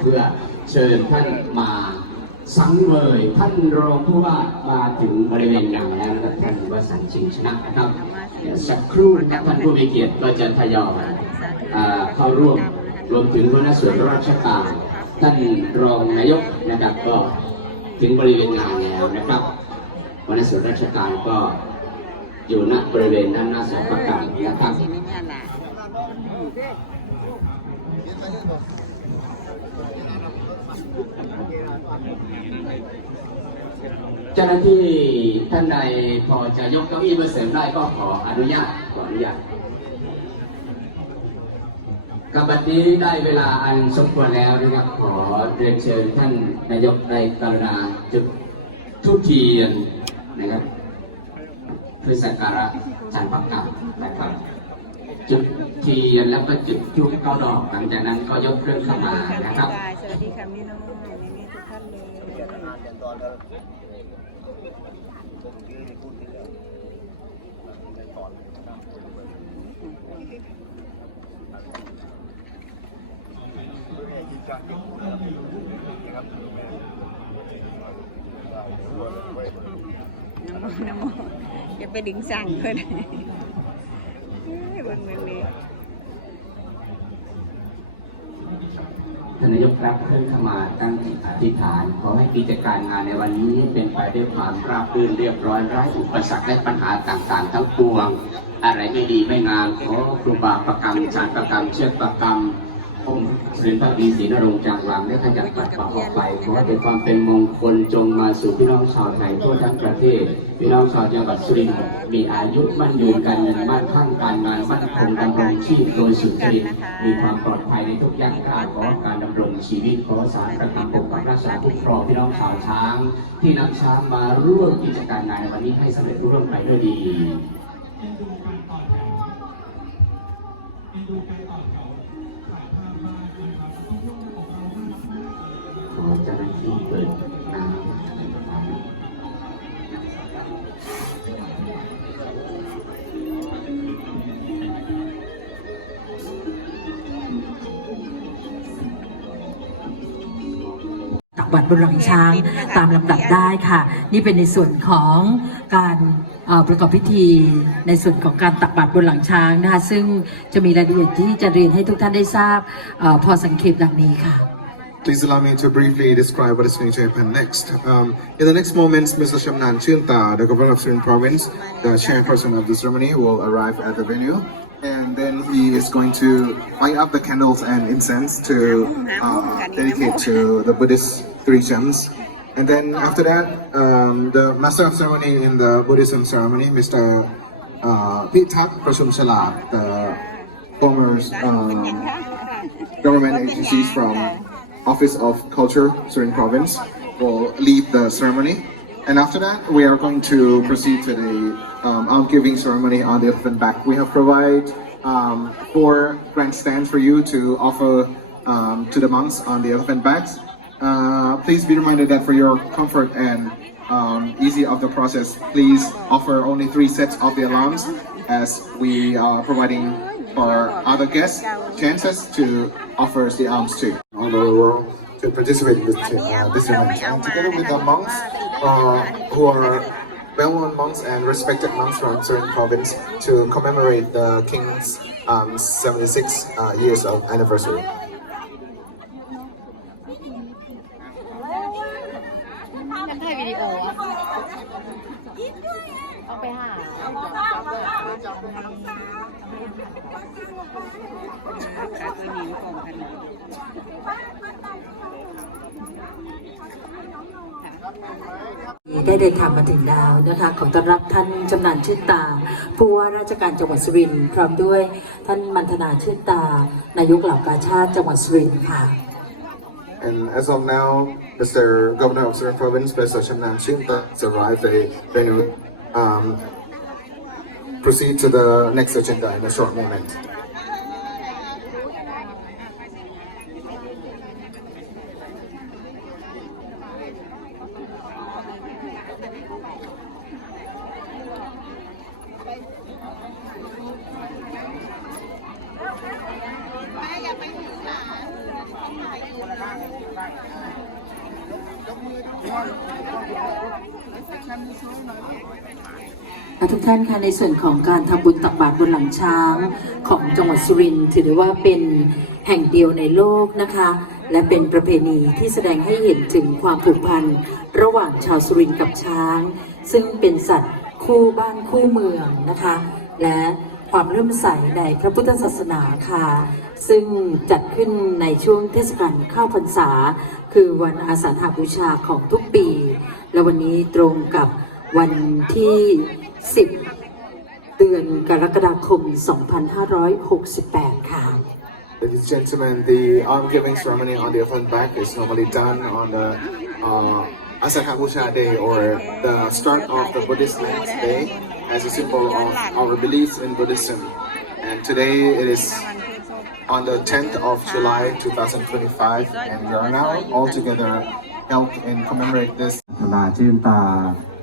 เพื่อเชิญท่านมาสังเวยท่านรองผู้ว่ามาถึงบริเวณงานแล้วนะครับท่านวสันต์ชิงชนะนะครับเดี๋ยวสักครู่นะครับท่านผู้มีเกียรติก็จะทยอยเข้าร่วมรวมถึงหัวหน้าส่วนราชการท่านรองนายกนะครับก็ถึงบริเวณงานแล้วนะครับหัวหน้าส่วนราชการก็อยู่ณบริเวณด้านหน้าสารประกาศนะครับ สิไม่มีอะไร เจ้าหน้าที่ท่านใดพอจะยกเก้าอี้มาเสริมได้ก็ขออนุญาตขออนุญาตกับบัดนี้ได้เวลาอันสมควรแล้วนะครับขอเรียนเชิญท่านนายกในกรุณาจุดทุกเทียนนะครับเพื่อสักการะจันทร์ประกาศนะครับ จุดเทียนแล้วก็จุดจุดเก้าดอกหลังจากนั้นก็ยกเครื่องเข้ามานะครับ สวัสดีค่ะพี่น้องมีมีทุกท่านเลยน้ำมันน้ำมันจะไปดึงสั่งเพิ่อ้ย เบิ่งเบิ่งนี่ท่านนายกครับเพื่อนเข้ามาตั้งจิตอธิษฐานขอให้กิจการงานในวันนี้เป็นไปด้วยความราบรื่นเรียบร้อยไร้อุปสรรคและปัญหาต่างๆ ทั้งปวง อะไรไม่ดีไม่งามขอครูบาประกรรมสารประกรรมเชือกประกรรมองค์ สด็จพระดีศรีนรงจางวังได้ขยันปัดเป่าออกไปขอให้เป็นความเป็นมงคลจงมาสู่พี่น้องชาวไทยทั่วทั้งประเทศ พี่น้องชาวจังหวัดสุรินทร์มีอายุมั่นยืนการเงินมั่นคั่งการงานมั่นคงดำรงชีพโดยสุจริตมีความปลอดภัยในทุกย่างก้าวขอการดำรงชีวิตขอสารประกำปกปักรักษาคุ้มครองพี่น้องชาวช้าง ที่นำช้างมาร่วมกิจการงานในวันนี้ให้สำเร็จรุ่งเรืองไปด้วยดี ขอเจ้าหน้าที่เปิดน้ำตักบาตรบนหลังช้างตามลำดับได้ค่ะ นี่เป็นในส่วนของการ ประกอบพิธีในส่วนของการตักบาตรบนหลังช้างนะคะ ซึ่งจะมีรายละเอียดที่จะเรียนให้ทุกท่านได้ทราบอพอสังเขปดังนี้ค่ะ Please allow me to briefly describe what is going to happen next. Um, in the next moments, Mr. Shamnan Chinta, the governor of Surin Province, the chairperson of the ceremony, will arrive at the venue. And then he is going to light up the candles and incense to uh, dedicate to the Buddhist three gems. And then after that, um, the master of ceremony in the Buddhism ceremony, Mr. Uh, Prasum Salak, the former um, government agencies from Office of Culture, Surin Province, will lead the ceremony. And after that, we are going to proceed to the um, alms giving ceremony on the elephant back. We have provided um, four grandstands for you to offer um, to the monks on the elephant backs. Uh, please be reminded that for your comfort and um, easy of the process, please offer only three sets of the alarms as we are providing for other guests chances to offer the alms too. All over the world to participate in this, uh, this event. And together with the monks uh, who are well-known monks and respected monks from Surin province to commemorate the king's um, 76 uh, years of anniversary. ยังถ่ายวิดีโออะเอาไปหาขาตัวนี้กองกันนได้เดินทางมาถึงแล้วนะคะขอต้อนรับท่านจำนานชื่นตา ผู้ว่าราชการจังหวัดสุรินทร์พร้อมด้วยท่านมันธนาชื่นตา นายกเหล่ากาชาติจังหวัดสุรินทร์ค่ะ And as of now, Mr. Governor of Surin Province, Mr. Shamnan Shinta, has arrived at the venue. Um, proceed to the next agenda in a short moment. ทุกท่านคะในส่วนของการทำบุญตักบาตรบนหลังช้างของจังหวัดสุรินทร์ถือได้ว่าเป็นแห่งเดียวในโลกนะคะ และเป็นประเพณีที่แสดงให้เห็นถึงความผูกพันระหว่างชาวสุรินทร์กับช้าง ซึ่งเป็นสัตว์คู่บ้านคู่เมืองนะคะ และความเริ่มใสในพระพุทธศาสนาค่ะ ซึ่งจัดขึ้นในช่วงเทศกาลเข้าพรรษา คือวันอาสาฬหบูชาของทุกปี และวันนี้ตรงกับวันที่ 10 เดือนกรกฎาคม 2568 ค่ะ Ladies and gentlemen, the arm giving ceremony on the elephant back is normally done on the uh, Asakabusha Day or the start of the Buddhist Lent Day as a symbol of our beliefs in Buddhism. And today it is on the 10th of July 2025, and we are now all together help and commemorate this นาชื่นตา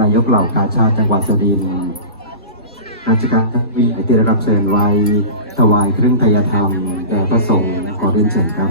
นายกเหล่ากาชาติจังหวัดสุรินทร์ราชการที่ได้รับเชิญไว้ถวายเครื่องกายธรรมแด่พระสงฆ์ขอเรียนเชิญครับ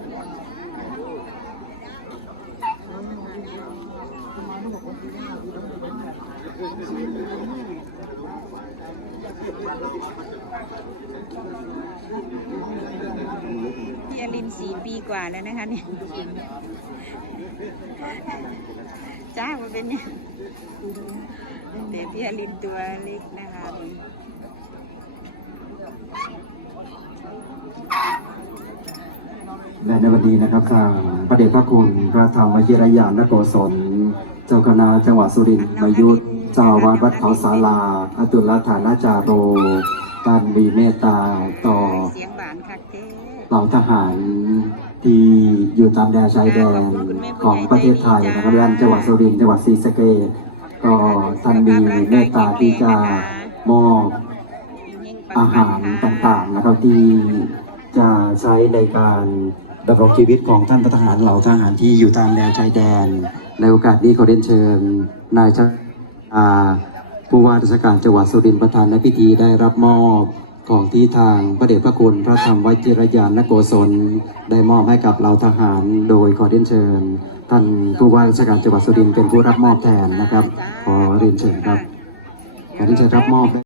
ปีกว่าแล้วนะคะเนี่ยจ้ามันเป็นเนี่ยแต่พี่อลินตัวเล็กนะคะและในวันนี้นะครับทางพระเดชพระคุณพระธรรมวชิรยานโกศลเจ้าคณะจังหวัดสุรินทร์มายุทธเจ้าอาวาดวัดเขาสาลาอตุลฐานาจาโรการมีเมตตาต่อเสียงหวานคักเท่เหล่าทหาร ที่อยู่ตามแดนชายแดนของประเทศไทยนะครับด้านจังหวัดสุรินทร์จังหวัดศรีสะเกษก็ท่านมีเมตตาที่จะมอบอาหารต่างๆนะครับที่จะใช้ในการดำรงชีวิตของท่านทหารเหล่าทหารที่อยู่ตามแดนชายแดน ในโอกาสนี้ขอเรียนเชิญนายชัอาผู้ว่าราชการจังหวัดสุรินทร์ประธานในพิธีได้รับมอบ ของที่ทางพระเดชพระคุณพระธรรมวจิรยานโกศลได้มอบให้กับเราทหารโดยขอเรียนเชิญ ท่านผู้ว่าราชการจังหวัดสุรินทร์เป็นผู้รับมอบแทนนะครับ ขอเรียนเชิญครับขอเรียนเชิญรับมอบ